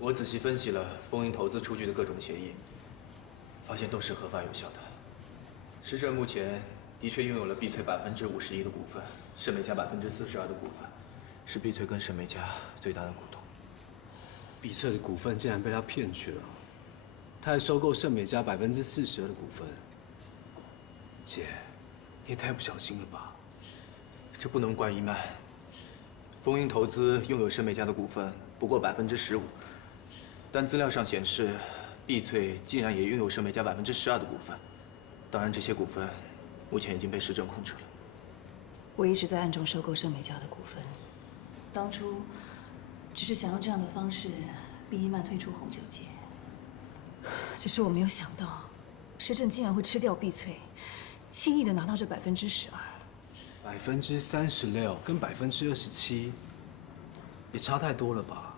我仔细分析了丰盈投资出具的各种协议，发现都是合法有效的。施政目前的确拥有了碧翠51%的股份，盛美家42%的股份，是碧翠跟盛美家最大的股东。碧翠的股份竟然被他骗去了，他还收购盛美家42%的股份。姐，你也太不小心了吧？这不能怪伊曼。丰盈投资拥有盛美家的股份不过15%，但资料上显示，碧翠竟然也拥有盛美家12%的股份。当然，这些股份目前已经被市政控制了。我一直在暗中收购盛美家的股份，当初只是想用这样的方式逼伊曼退出红酒界。只是我没有想到，市政竟然会吃掉碧翠，轻易的拿到这12%。36%跟27%，也差太多了吧？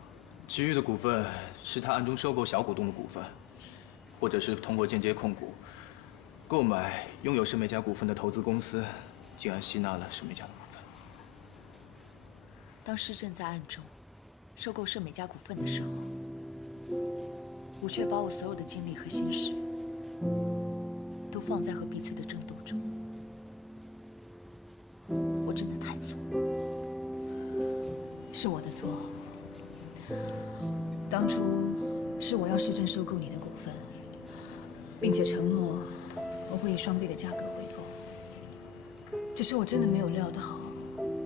其余的股份是他暗中收购小股东的股份，或者是通过间接控股购买拥有盛美家股份的投资公司，竟然吸纳了盛美家的股份。当市政在暗中收购盛美家股份的时候，我却把我所有的精力和心事都放在和碧翠的争斗中。我真的太错了，是我的错。当初是我要市政收购你的股份，并且承诺我会以双倍的价格回购。只是我真的没有料到，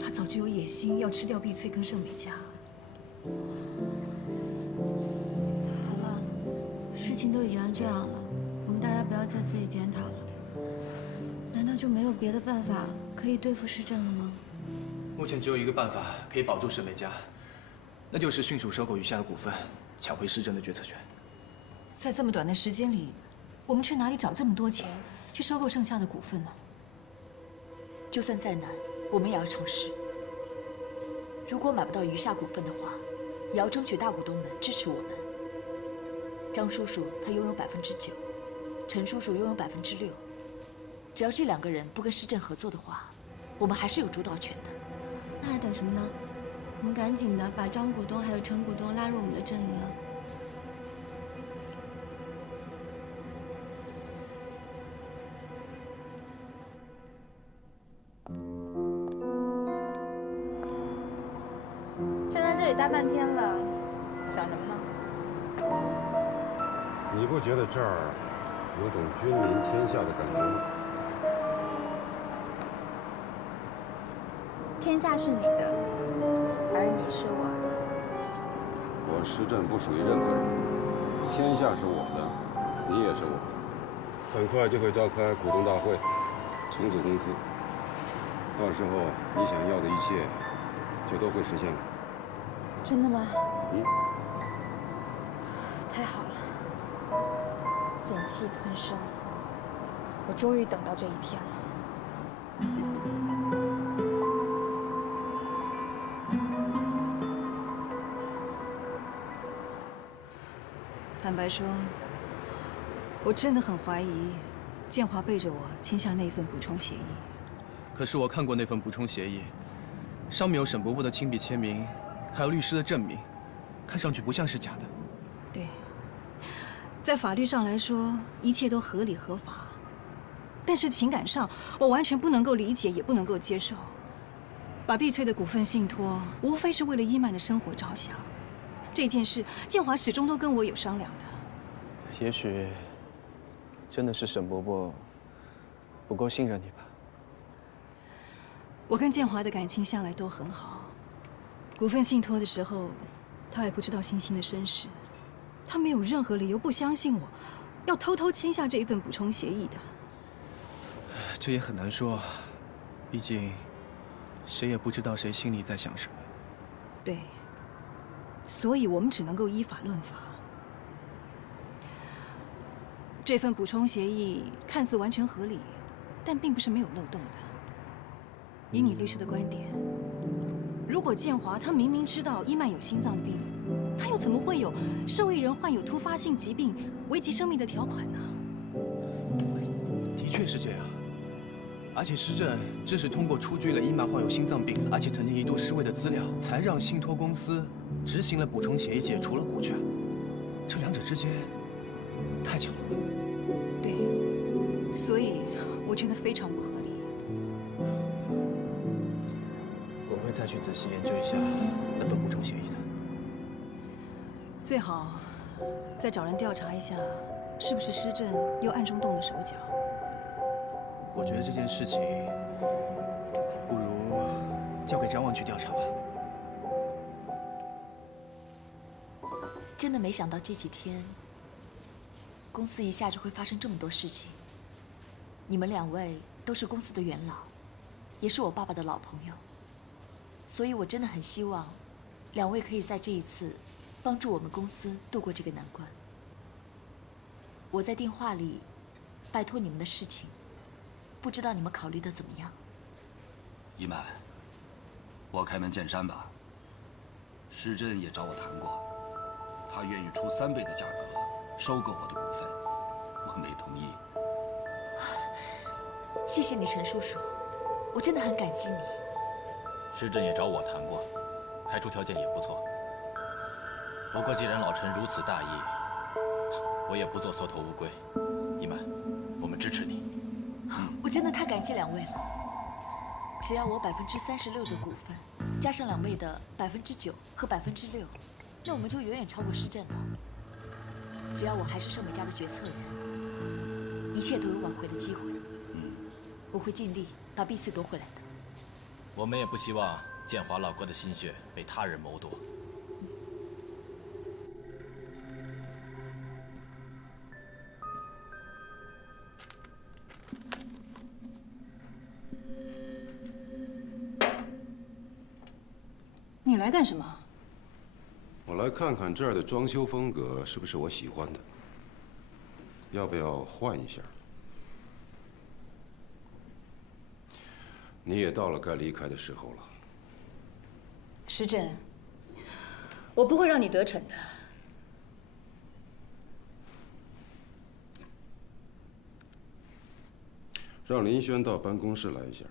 他早就有野心要吃掉碧翠跟盛美家。好了，事情都已经这样了，我们大家不要再自己检讨了。难道就没有别的办法可以对付市政了吗？目前只有一个办法可以保住盛美家，那就是迅速收购余下的股份，抢回市政的决策权。在这么短的时间里，我们却哪里找这么多钱去收购剩下的股份呢？就算再难，我们也要尝试。如果买不到余下股份的话，也要争取大股东们支持我们。张叔叔他拥有9%，陈叔叔拥有6%。只要这2个人不跟市政合作的话，我们还是有主导权的。那还等什么呢？我们赶紧的把张股东还有陈股东拉入我们的阵营啊！站在这里大半天了，想什么呢？你不觉得这儿有种君临天下的感觉吗？天下是你的，而你是我的。我市政不属于任何人，天下是我的，你也是我的。很快就会召开股东大会，重组公司，到时候你想要的一切就都会实现了。真的吗？嗯。太好了，忍气吞声，我终于等到这一天了。坦白说，我真的很怀疑建华背着我签下那份补充协议。可是我看过那份补充协议，上面有沈伯伯的亲笔签名，还有律师的证明，看上去不像是假的。对，在法律上来说，一切都合理合法，但是情感上，我完全不能够理解，也不能够接受。把碧翠的股份信托，无非是为了伊曼的生活着想。这件事，建华始终都跟我有商量的。也许真的是沈伯伯不够信任你吧。我跟建华的感情向来都很好。股份信托的时候，他还不知道欣欣的身世，他没有任何理由不相信我，要偷偷签下这一份补充协议的。这也很难说，毕竟谁也不知道谁心里在想什么。对，所以我们只能够依法论法。这份补充协议看似完全合理，但并不是没有漏洞的。以你律师的观点，如果建华他明明知道伊曼有心脏病，他又怎么会有受益人患有突发性疾病危及生命的条款呢？的确是这样，而且施政正是通过出具了伊曼患有心脏病，而且曾经一度失位的资料，才让信托公司执行了补充协议，解除了股权。这两者之间太巧了吧？对，所以我觉得非常不合理。我会再去仔细研究一下那份补偿协议的。最好再找人调查一下，是不是施政又暗中动了手脚。我觉得这件事情不如交给张望去调查吧。真的没想到这几天，公司一下就会发生这么多事情。你们两位都是公司的元老，也是我爸爸的老朋友，所以我真的很希望两位可以在这一次帮助我们公司度过这个难关。我在电话里拜托你们的事情，不知道你们考虑的怎么样？一曼，我开门见山吧。施震也找我谈过，他愿意出3倍的价格收购我的股份，我没同意。谢谢你，陈叔叔，我真的很感激你。施震也找我谈过，开出条件也不错。不过既然老陈如此大义，我也不做缩头乌龟。一曼，我们支持你。我真的太感谢两位了。只要我36%的股份，加上两位的9%和6%，那我们就远远超过施震了。只要我还是盛美家的决策人，一切都有挽回的机会。我会尽力把碧翠夺回来的。我们也不希望建华老哥的心血被他人谋夺。你来干什么？我来看看这儿的装修风格是不是我喜欢的，要不要换一下？你也到了该离开的时候了。施震，我不会让你得逞的。让林轩到办公室来一下。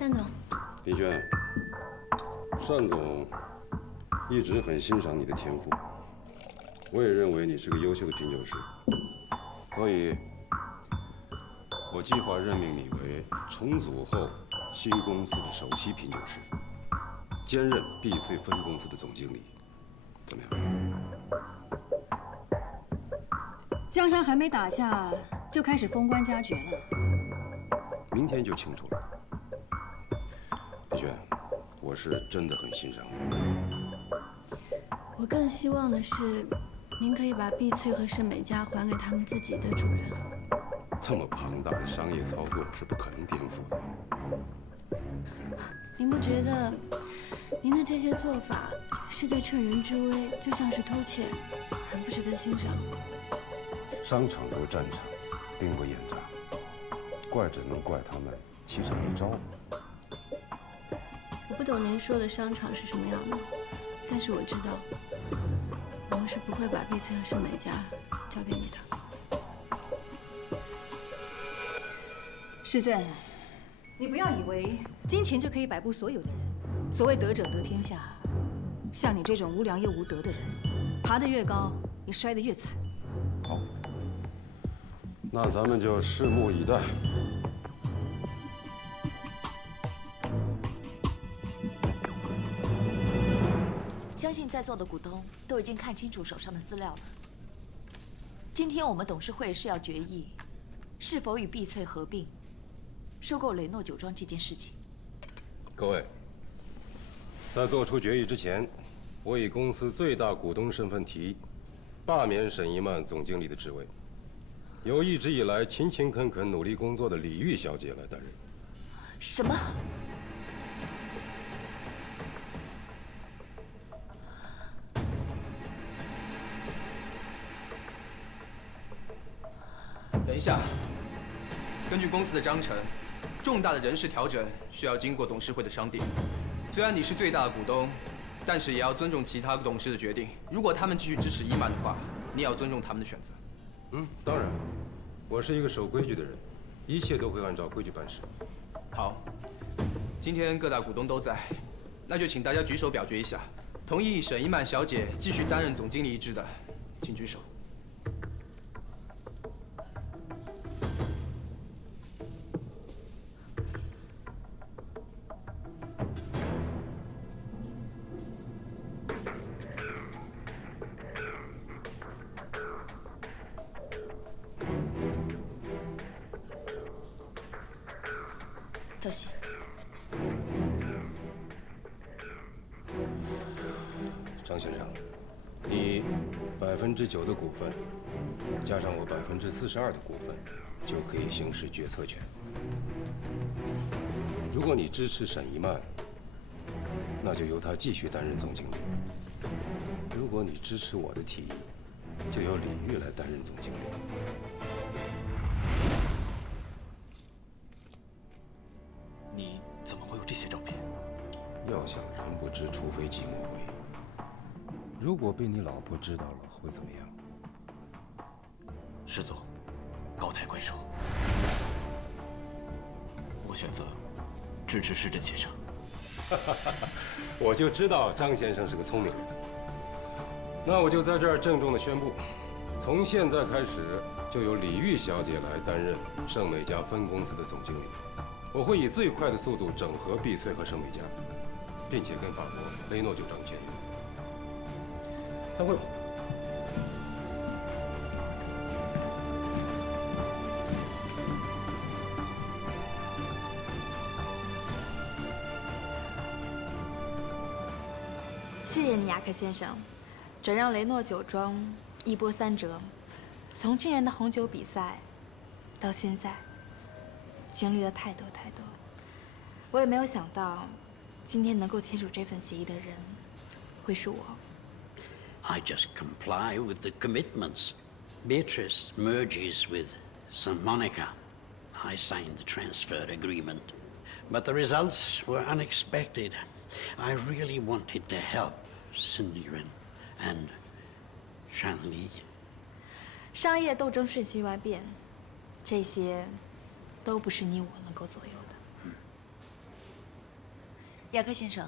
单总，林轩，单总一直很欣赏你的天赋，我也认为你是个优秀的品酒师，所以，我计划任命你为重组后新公司的首席品酒师，兼任碧翠分公司的总经理，怎么样？江山还没打下，就开始封官加爵了。明天就清楚了。李轩，我是真的很欣赏你。我更希望的是，您可以把碧翠和盛美家还给他们自己的主人。这么庞大的商业操作是不可能颠覆的。您不觉得您的这些做法是在趁人之危，就像是偷窃，很不值得欣赏？商场如战场，兵不厌诈，怪只能怪他们欺上一招了。我不懂您说的商场是什么样的，但是我知道，我们是不会把碧翠和盛美家交给你的。施震，你不要以为金钱就可以摆布所有的人。所谓得者得天下，像你这种无良又无德的人，爬得越高，你摔得越惨。好，那咱们就拭目以待。相信在座的股东都已经看清楚手上的资料了。今天我们董事会是要决议是否与碧翠合并，收购雷诺酒庄这件事情。各位，在做出决议之前，我以公司最大股东身份提议，罢免沈一曼总经理的职位，由一直以来勤勤恳恳努力工作的李玉小姐来担任。什么？等一下，根据公司的章程，重大的人事调整需要经过董事会的商定。虽然你是最大的股东，但是也要尊重其他董事的决定。如果他们继续支持伊曼的话，你也要尊重他们的选择。当然，我是一个守规矩的人，一切都会按照规矩办事。好，今天各大股东都在，那就请大家举手表决一下，同意沈伊曼小姐继续担任总经理一职的，请举手。赵熙，张先生，你9%的股份，加上我42%的股份，就可以行使决策权。如果你支持沈一曼，那就由他继续担任总经理；如果你支持我的提议，就由李玉来担任总经理。你怎么会有这些照片？要想人不知，除非己莫为。如果被你老婆知道了，会怎么样？师祖，高抬贵手，我选择支持施震先生。我就知道张先生是个聪明人。那我就在这儿郑重地宣布，从现在开始，就由李玉小姐来担任盛美家分公司的总经理。我会以最快的速度整合碧翠和盛美家，并且跟法国雷诺酒庄签约。散会吧。谢谢你，雅克先生，转让雷诺酒庄一波三折。从去年的红酒比赛到现在，经历了太多太多。我也没有想到，今天能够签署这份协议的人会是我。I just comply with the commitments. Beatrice merges with St. Monica. I signed the transfer agreement. But the results were unexpected. I really wanted to help Sun-Yuan and Shan-Li. 商业斗争瞬息万变，这些都不是你我能够左右的。雅克先生。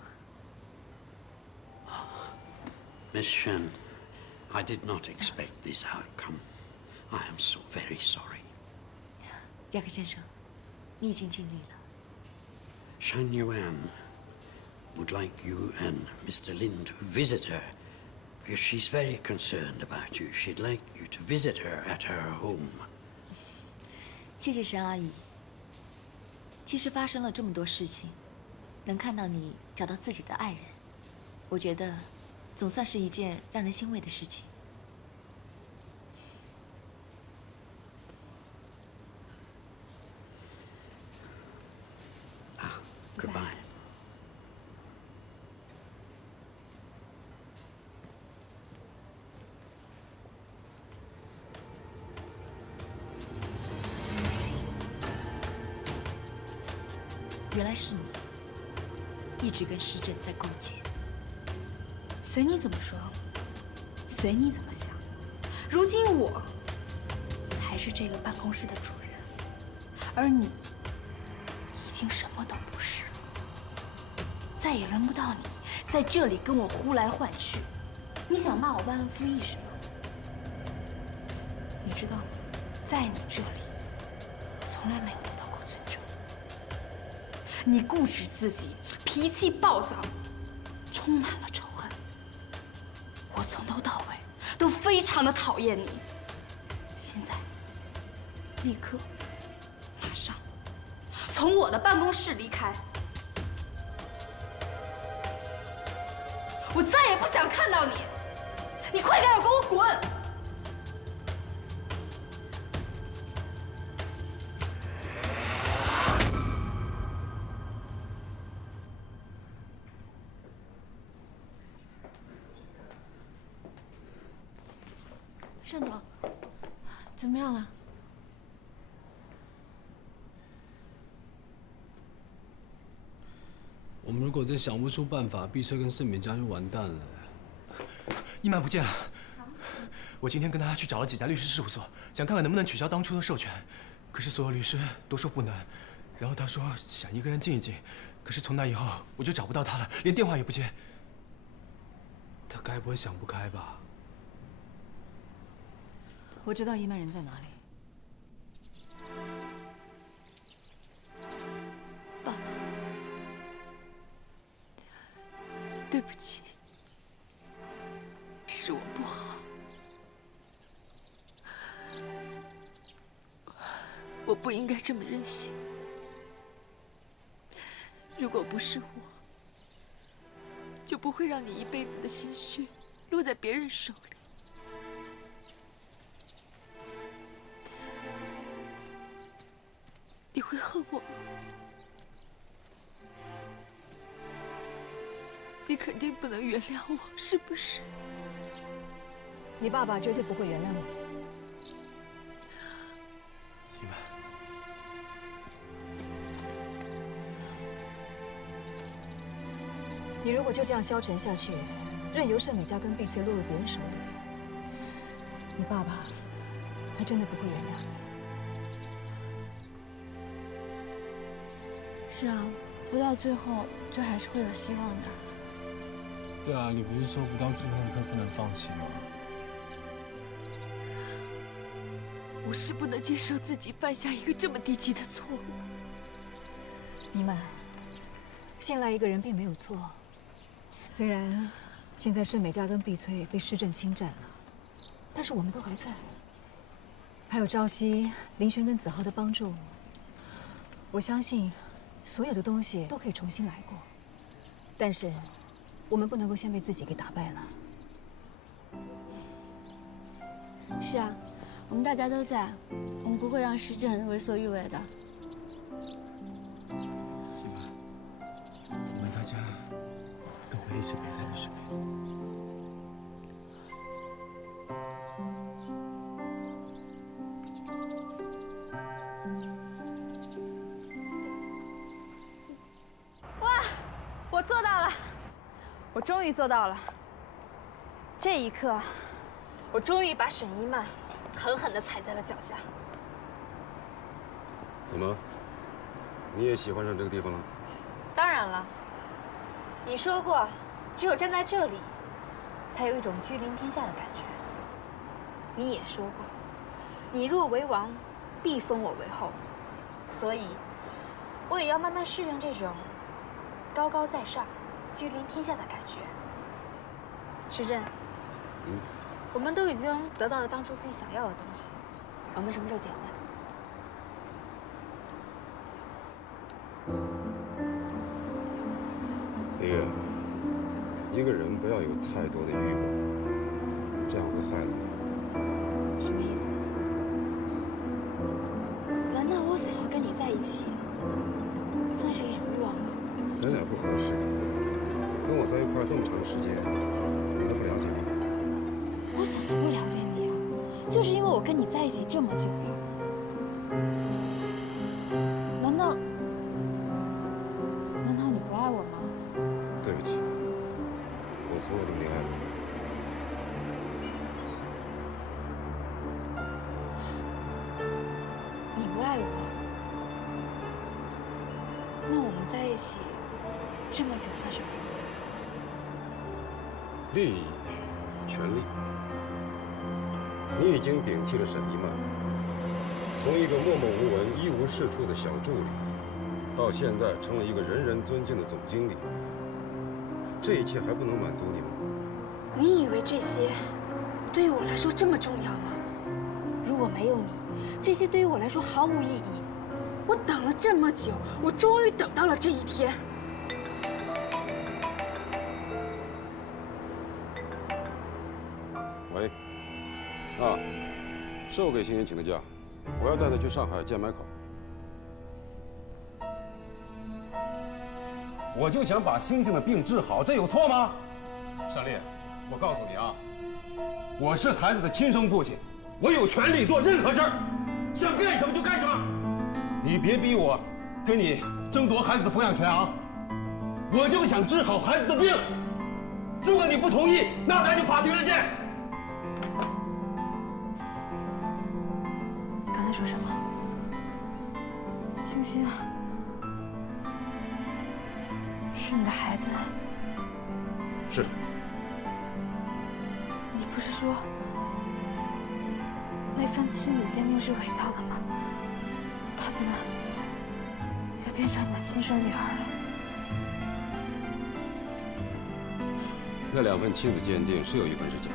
Miss Shen, I did not expect this outcome. I am so very sorry. 雅克先生，你已经尽力了。Shan Yuan would like you and Mr. Lin to visit her because she's very concerned about you. She'd like you to visit her at her home. 谢谢沈阿姨。其实发生了这么多事情，能看到你找到自己的爱人，我觉得总算是一件让人欣慰的事情。Goodbye. 原来是你，一直跟施震在勾结。随你怎么说，随你怎么想。如今我才是这个办公室的主人，而你已经什么都不是了。再也轮不到你在这里跟我呼来唤去。你想骂我忘恩负义是吗？你知道吗？在你这里，我从来没有得到过尊重。你固执自己，脾气暴躁，充满了仇恨。我从头到尾都非常的讨厌你。现在，立刻，马上，从我的办公室离开。我再也不想看到你。你快点给我滚！单总，怎么样了？我们如如果真想不出办法，碧翠跟盛美嘉就完蛋了。一曼不见了，我今天跟他去找了几家律师事务所，想看看能不能取消当初的授权，可是所有律师都说不能。然后他说想一个人静一静，可是从那以后我就找不到他了，连电话也不接。他该不会想不开吧？我知道一曼人在哪里。爸，对不起，是我不好，我不应该这么任性。如果不是我，就不会让你一辈子的心血落在别人手里。你会恨我吗？你肯定不能原谅我，是不是？你爸爸绝对不会原谅你。一曼，你如果就这样消沉下去，任由盛美嘉跟碧翠落入别人手里，你爸爸还真的不会原谅你。是啊，不到最后，就还是会有希望的。对啊，你不是说不到最后一刻不能放弃吗？我是不能接受自己犯下一个这么低级的错误。一曼，信赖一个人并没有错。虽然现在盛美嘉跟碧翠被施政侵占了，但是我们都还在，还有朝夕、林璇跟子浩的帮助，我相信所有的东西都可以重新来过。但是我们不能够先被自己给打败了。是啊，我们大家都在，我们不会让施政为所欲为的。我们大家都会一直陪在你身边。我做到了，我终于做到了。这一刻，我终于把沈一曼狠狠地踩在了脚下。怎么？你也喜欢上这个地方了？当然了，你说过，只有站在这里，才有一种君临天下的感觉。你也说过，你若为王，必封我为后。所以，我也要慢慢适应这种高高在上、君临天下的感觉。施政，我们都已经得到了当初自己想要的东西，我们什么时候结婚？李月，一个人不要有太多的欲望，这样会害了你。什么意思？难道我想要跟你在一起，算是一种欲望吗？咱俩不合适，跟我在一块儿这么长时间，你还不了解我？我怎么不了解你啊？就是因为我跟你在一起这么久了。难道你不爱我吗？对不起，我从来都没爱过你。你不爱我，那我们在一起这么久算什么？利益、权利，你已经顶替了沈一曼，从一个默默无闻、一无是处的小助理，到现在成了一个人人尊敬的总经理。这一切还不能满足你吗？你以为这些对于我来说这么重要吗？如果没有你，这些对于我来说毫无意义。我等了这么久，我终于等到了这一天。喂，啊，是我给欣欣请的假，我要带她去上海见麦口。我就想把星星的病治好，这有错吗？尚烈，我告诉你啊，我是孩子的亲生父亲，我有权利做任何事儿，想干什么就干什么。你别逼我跟你争夺孩子的抚养权啊！我就想治好孩子的病。如果你不同意，那咱就法庭上见。刚才说什么？星星是你的孩子？是。你不是说那份亲子鉴定是伪造的吗？她怎么也变成你的亲生女儿了？那2份亲子鉴定是有1份是假的，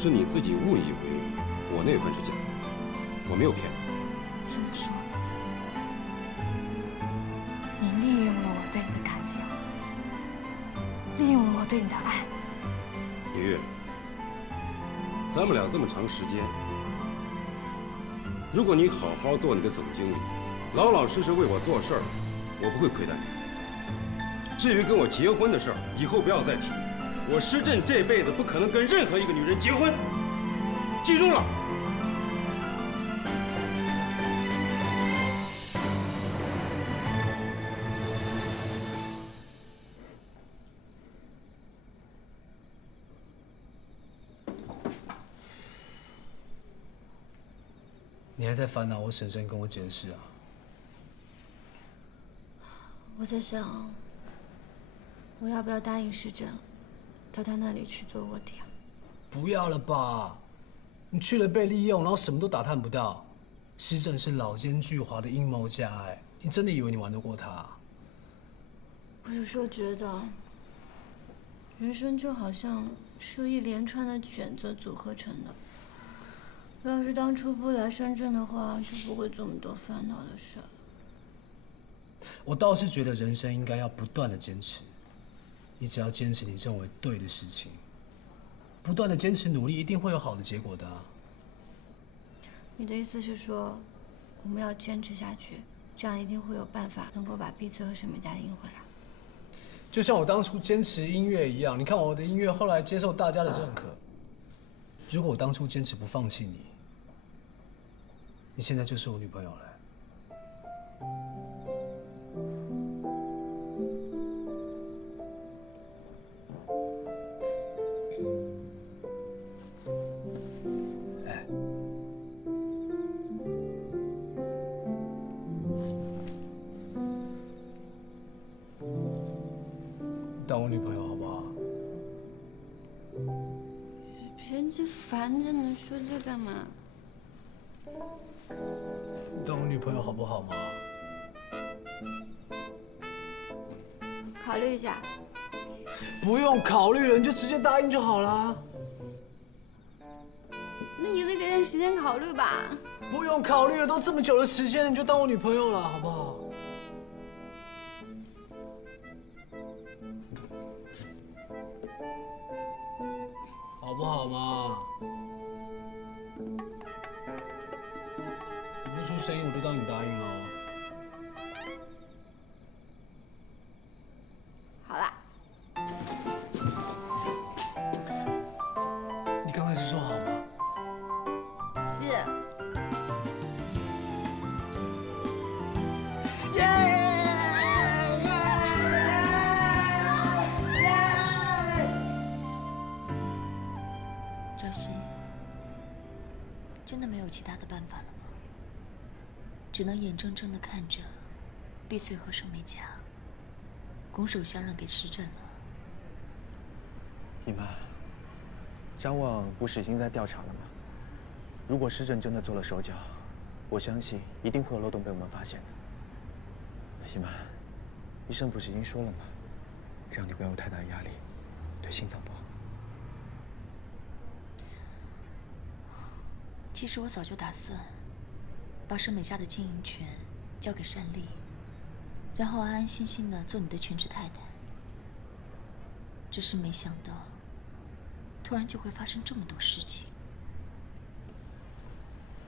是你自己误以为我那份是假的，我没有骗你。这么说，你利用了我对你的感情，利用了我对你的爱。李月，咱们俩这么长时间，如果你好好做你的总经理，老老实实为我做事儿，我不会亏待你。至于跟我结婚的事儿，以后不要再提。我施震这辈子不可能跟任何一个女人结婚，记住了。你还在烦恼我婶婶跟我解释啊？我在想，我要不要答应施震，到他那里去做卧底啊？不要了吧，你去了被利用，然后什么都打探不到。施震是老奸巨猾的阴谋家，哎，你真的以为你玩得过他？我有时候觉得，人生就好像是由一连串的选择组合成的。要是当初不来深圳的话，就不会这么多烦恼的事。我倒是觉得人生应该要不断的坚持，你只要坚持你认为对的事情，不断的坚持努力，一定会有好的结果的啊。你的意思是说，我们要坚持下去，这样一定会有办法能够把碧翠和沈美嘉赢回来。就像我当初坚持音乐一样，你看我的音乐后来接受大家的认可。如果我当初坚持不放弃你，你现在就是我女朋友了。哎，当我女朋友好不好？人家烦着呢，说这干嘛？当我女朋友好不好嘛？考虑一下。不用考虑了，你就直接答应就好了。那也得给点时间考虑吧。不用考虑了，都这么久的时间了，你就当我女朋友了，好不好？好不好嘛？你不出声音，我就当你答应了。好啦。你刚才是说好吗？是。赵熙，真的没有其他的办法了吗？只能眼睁睁地看着碧翠和沈美嘉拱手相让给施震了。姨妈，张望不是已经在调查了吗？如果施震真的做了手脚，我相信一定会有漏洞被我们发现的。姨妈，医生不是已经说了吗？让你不要有太大的压力，对心脏不好。其实我早就打算把沈美嘉的经营权交给单丽，然后安安心心的做你的全职太太。只是没想到，突然就会发生这么多事情。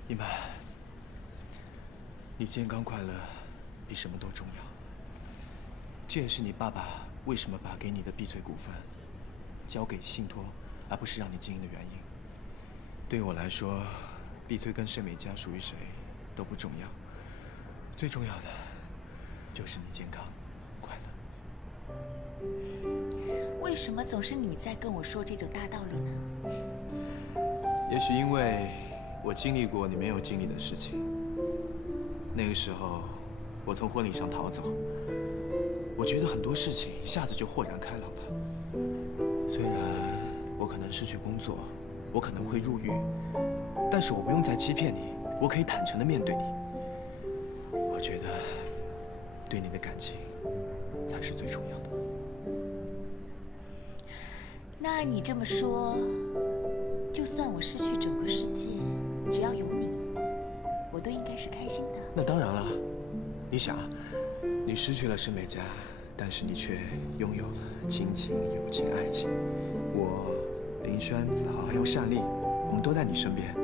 姨妈，你健康快乐比什么都重要。这也是你爸爸为什么把给你的碧翠股份交给信托，而不是让你经营的原因。对于我来说，碧翠跟沈美嘉属于谁都不重要，最重要的就是你健康快乐。为什么总是你在跟我说这种大道理呢？也许因为我经历过你没有经历的事情。那个时候，我从婚礼上逃走，我觉得很多事情一下子就豁然开朗了。虽然我可能失去工作，我可能会入狱，但是我不用再欺骗你，我可以坦诚地面对你。我觉得，对你的感情才是最重要的。那你这么说，就算我失去整个世界，只要有你，我都应该是开心的。那当然了，你想，你失去了申美嘉，但是你却拥有了亲情、友情、爱情。我、林轩、子豪还有单丽，我们都在你身边，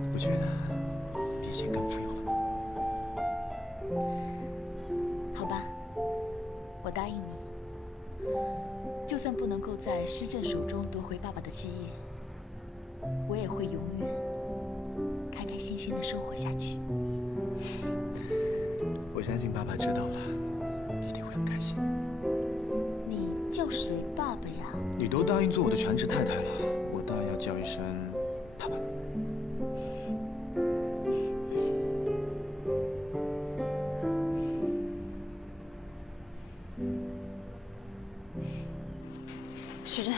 你不觉得比以前更富有了吗？好吧，我答应你。就算不能够在施政手中夺回爸爸的基业，我也会永远开开心心的生活下去。我相信爸爸知道了，一定会很开心。你叫谁爸爸呀？你都答应做我的全职太太了，我当然要叫一声爸爸了。时珍，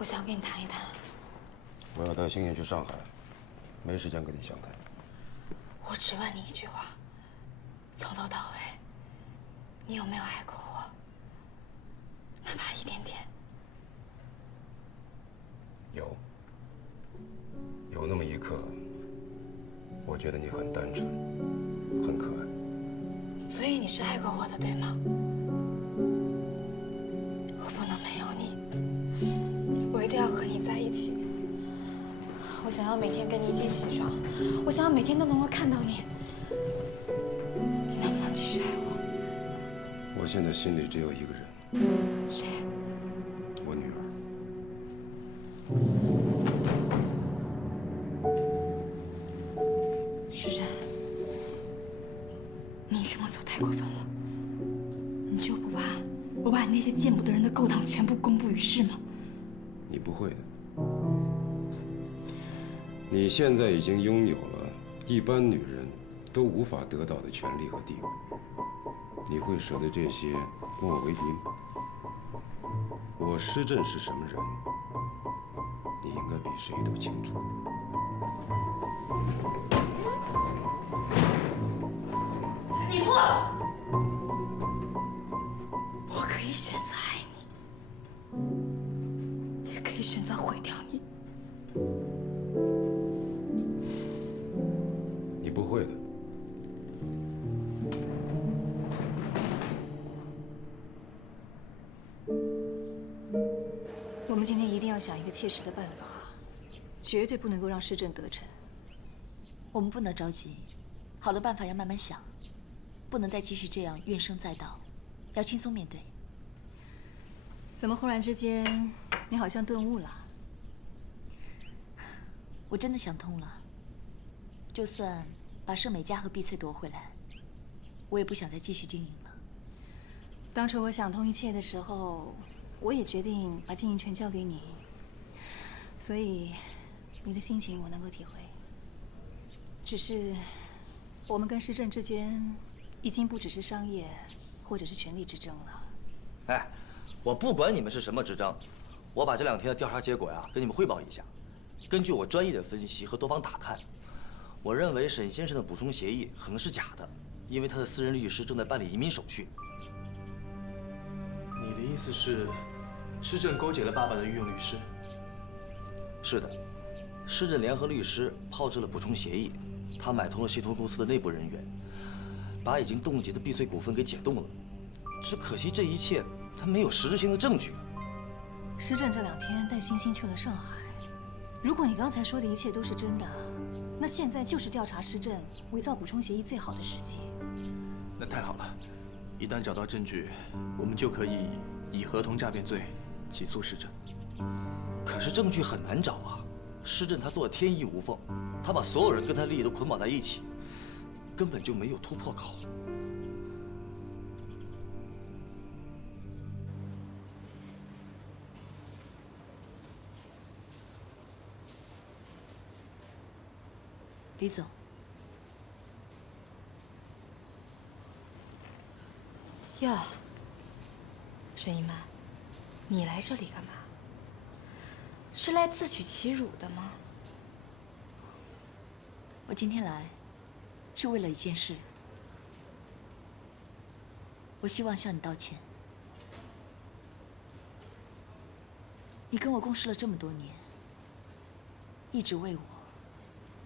我想要跟你谈一谈。我要带星星去上海，没时间跟你详谈。我只问你一句话，从头到尾，你有没有爱过我？哪怕一点点。有那么一刻，我觉得你很单纯，很可爱。所以你是爱过我的，对吗？我不能没有你，我一定要和你在一起。我想要每天跟你一起起床，我想要每天都能够看到你。你能不能继续爱我？我现在心里只有一个人。谁？我女儿。时珍，你这么做太过分了。你就不怕我把你那些见不得人的勾当全部公布于世吗？你不会的。你现在已经拥有了一般女人都无法得到的权利和地位。你会舍得这些跟我为敌吗？我施政是什么人，你应该比谁都清楚。你错了。我可以选择爱你，也可以选择毁掉你。你不会的。我们今天一定要想一个切实的办法，绝对不能够让施政得逞。我们不能着急，好的办法要慢慢想，不能再继续这样怨声载道，要轻松面对。怎么忽然之间，你好像顿悟了？我真的想通了，就算把盛美嘉和碧翠夺回来，我也不想再继续经营了。当初我想通一切的时候，我也决定把经营权交给你，所以你的心情我能够体会。只是我们跟施政之间已经不只是商业或者是权力之争了。哎，我不管你们是什么之争，我把这2天的调查结果呀跟你们汇报一下。根据我专业的分析和多方打探，我认为沈先生的补充协议可能是假的，因为他的私人律师正在办理移民手续。你的意思是，施政勾结了爸爸的御用律师？是的，施政联合律师炮制了补充协议，他买通了协同公司的内部人员，把已经冻结的碧翠股份给解冻了。只可惜这一切他没有实质性的证据。施政这2天带星星去了上海。如果你刚才说的一切都是真的，那现在就是调查施政伪造补充协议最好的时机。那太好了，一旦找到证据，我们就可以以合同诈骗罪起诉施政。可是证据很难找啊，施政他做的天衣无缝，他把所有人跟他利益都捆绑在一起，根本就没有突破口。李总，哟，沈一曼，你来这里干嘛？是来自取其辱的吗？我今天来是为了一件事，我希望向你道歉。你跟我共事了这么多年，一直为我，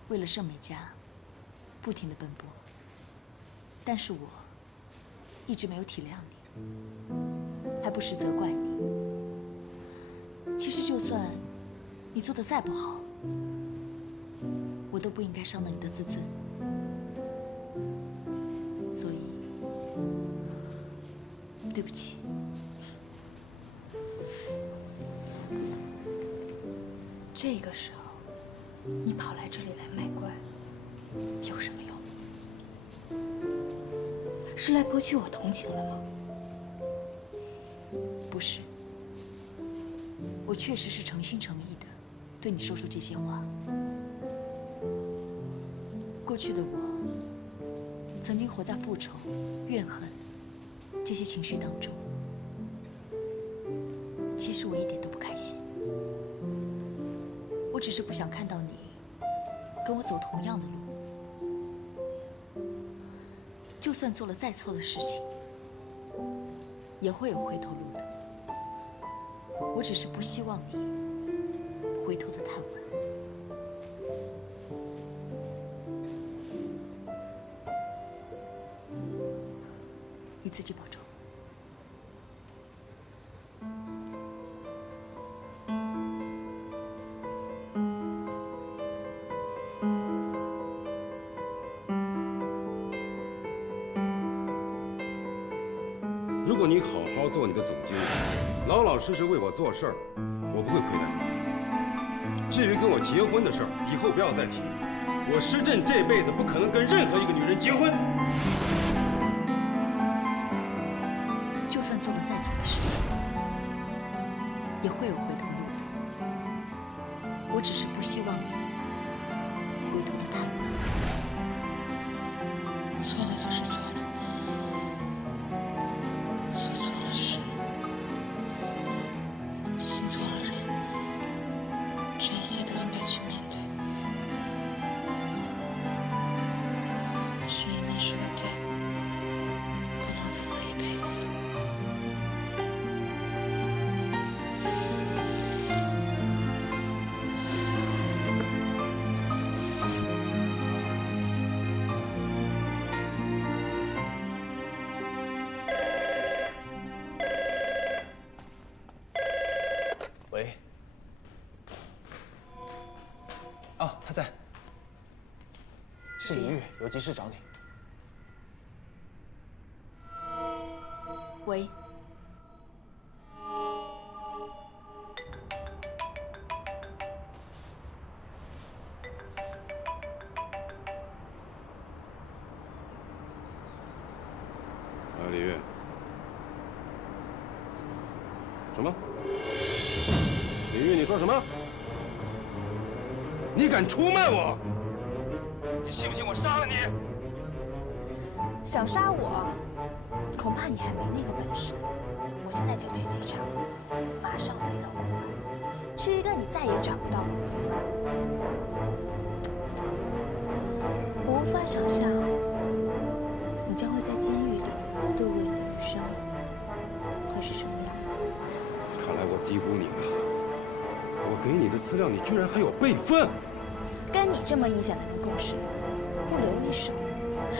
为了盛美家，不停地奔波。但是我一直没有体谅你，还不时责怪你。其实就算你做得再不好，我都不应该伤了你的自尊。所以，对不起。这个时候，你跑来这里来卖乖，有什么用？是来博取我同情的吗？不是，我确实是诚心诚意的对你说出这些话。过去的我，曾经活在复仇、怨恨这些情绪当中，其实我一点都不开心。我只是不想看到你跟我走同样的路。就算做了再错的事情，也会有回头路的。我只是不希望你回头的太晚。你自己保重。如果你好好做你的总经理，老老实实为我做事儿，我不会亏待你。至于跟我结婚的事儿，以后不要再提。我施震这辈子不可能跟任何一个女人结婚。就算做了再错的事情，也会有回头路的。我只是不希望你回头的太晚。错了就是错了。做错了事，信错了人，这一切都应该去面对。沈一曼说的对，不能自责一辈子。喂。啊，他在。是李玉，有急事找你。喂。李玉。什么？李玉，你说什么？你敢出卖我？你信不信我杀了你？想杀我，恐怕你还没那个本事。我现在就去机场，马上飞到国外，去一个你再也找不到我的地方。我无法想象，你将会在监狱里度过你的余生，会是什么样子。看来我低估你了。我给你的资料，你居然还有备份。跟你这么阴险的人共事，不留一手，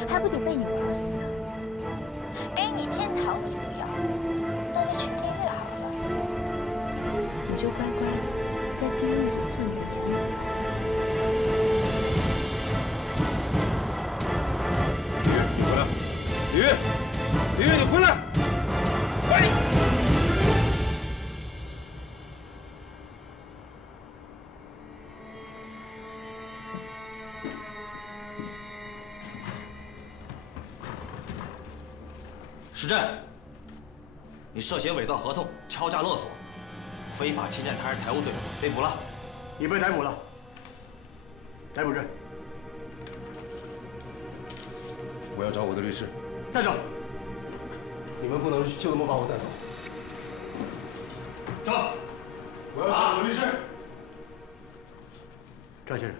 还不得被你玩死？给你天堂你不要，那就去地狱好了。你就乖乖在地狱里做你的阎王。回来，李玉，李玉，你回来！喂。施震，你涉嫌伪造合同、敲诈勒索、非法侵占他人财物罪，被捕了。你被逮捕了。逮捕证。我要找我的律师。带走！你们不能就这么把我带走。走！我要找我的律师。张先生，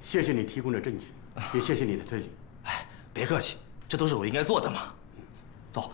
谢谢你提供的证据，也谢谢你的推理。哎，别客气，这都是我应该做的嘛。走。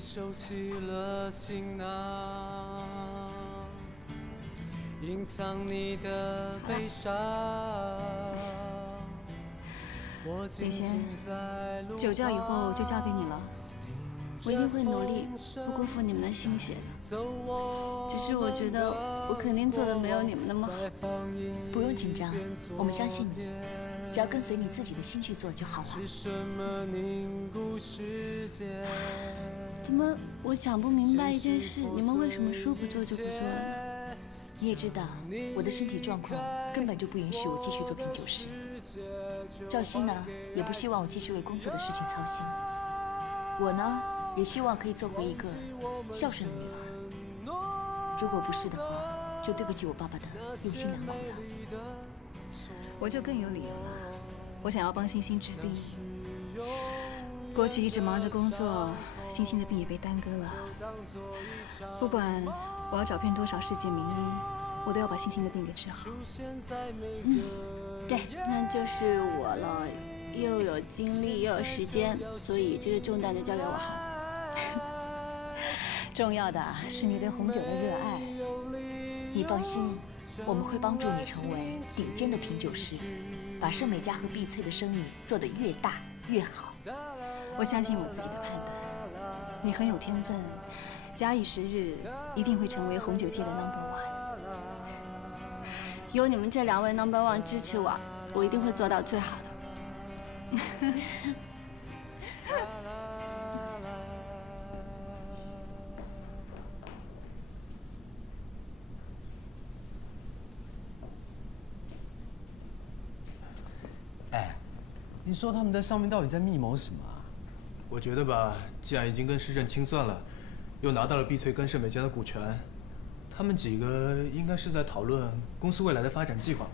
收起了行囊，隐藏你的悲伤。李贤，酒窖以后就交给你了。我一定会努力，不辜负你们的心血。只是我觉得我肯定做的没有你们那么好。不用紧张，我们相信你，只要跟随你自己的心去做就好了。怎么，我想不明白一件事，你们为什么说不做就不做呢？你也知道，我的身体状况根本就不允许我继续做品酒师。赵熙呢，也不希望我继续为工作的事情操心。我呢，也希望可以做回一个孝顺的女儿。如果不是的话，就对不起我爸爸的用心良苦了。我就更有理由了，我想要帮欣欣治病。过去一直忙着工作，欣欣的病也被耽搁了。不管我要找遍多少世界名医，我都要把欣欣的病给治好。对，那就是我了，又有精力又有时间，所以这个重担就交给我好了。重要的是你对红酒的热爱。你放心，我们会帮助你成为顶尖的品酒师，把盛美家和碧翠的生意做得越大越好。我相信我自己的判断，你很有天分，假以时日，一定会成为红酒界的 No.1。有你们这2位 No.1 支持我，我一定会做到最好的。哎，你说他们在上面到底在密谋什么啊？我觉得吧，既然已经跟市政清算了，又拿到了碧翠跟盛美家的股权，他们几个应该是在讨论公司未来的发展计划吧。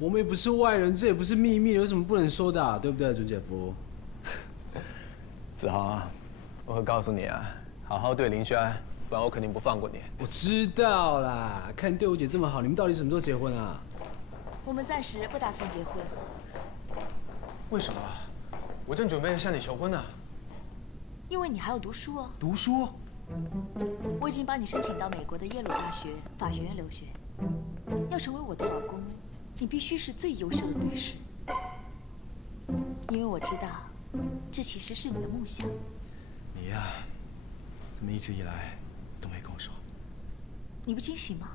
我们也不是外人，这也不是秘密，有什么不能说的啊？对不对，准姐夫？子豪啊，我会告诉你啊，好好对林轩，不然我肯定不放过你。我知道啦，看你对我姐这么好，你们到底什么时候结婚啊？我们暂时不打算结婚。为什么？我正准备向你求婚呢。因为你还要读书哦。读书？我已经帮你申请到美国的耶鲁大学法学院留学。要成为我的老公，你必须是最优秀的律师。因为我知道，这其实是你的梦想。你呀，怎么一直以来都没跟我说？你不惊喜吗？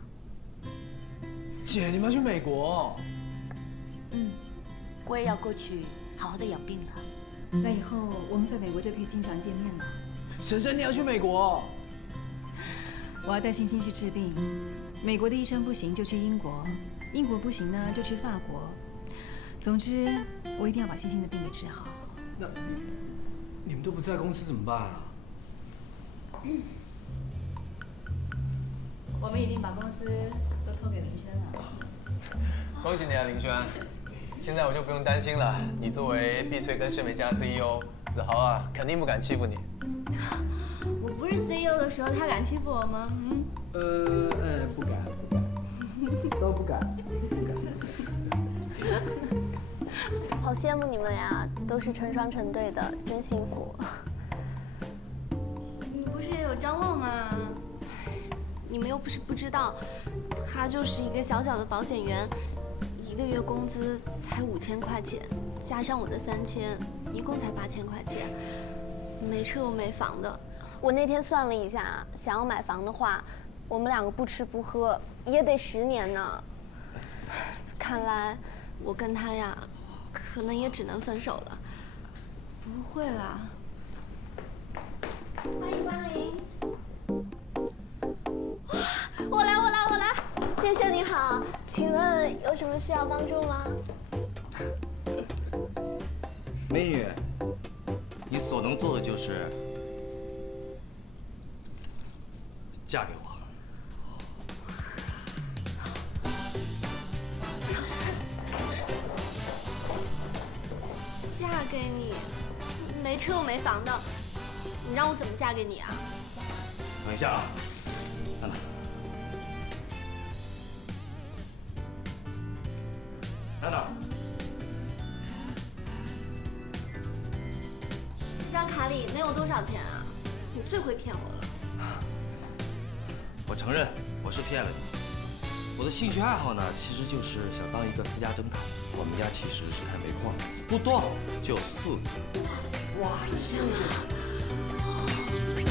姐，你们要去美国？我也要过去好好的养病了。那以后我们在美国就可以经常见面了。婶婶，你要去美国？我要带欣欣去治病。美国的医生不行就去英国，英国不行呢就去法国。总之，我一定要把欣欣的病给治好。那你们都不在公司怎么办啊？我们已经把公司都托给林轩了。恭喜你啊，林轩！现在我就不用担心了。你作为碧翠跟盛美家 CEO， 子豪啊，肯定不敢欺负你。我不是 CEO 的时候，他敢欺负我吗？不敢，都不敢，不敢。好羡慕你们呀，都是成双成对的，真幸福。你不是也有张望吗？你们又不是不知道，他就是一个小小的保险员，1个月工资才5000块钱，加上我的3000，一共才8000块钱，没车又没房的。我那天算了一下，想要买房的话，我们2个不吃不喝也得10年呢。看来我跟他呀，可能也只能分手了。不会啦。欢迎光临。我来，先生你好，请问有什么需要帮助吗？美女，你所能做的就是嫁给我。 嫁给你，没车又没房的，你让我怎么嫁给你啊？等一下啊，娜娜，娜娜，这张卡里能有多少钱啊？你最会骗我了。我承认我是骗了你。我的兴趣爱好呢，其实就是想当一个私家侦探。我们家其实是开煤矿的，不多就4个。哇，这样。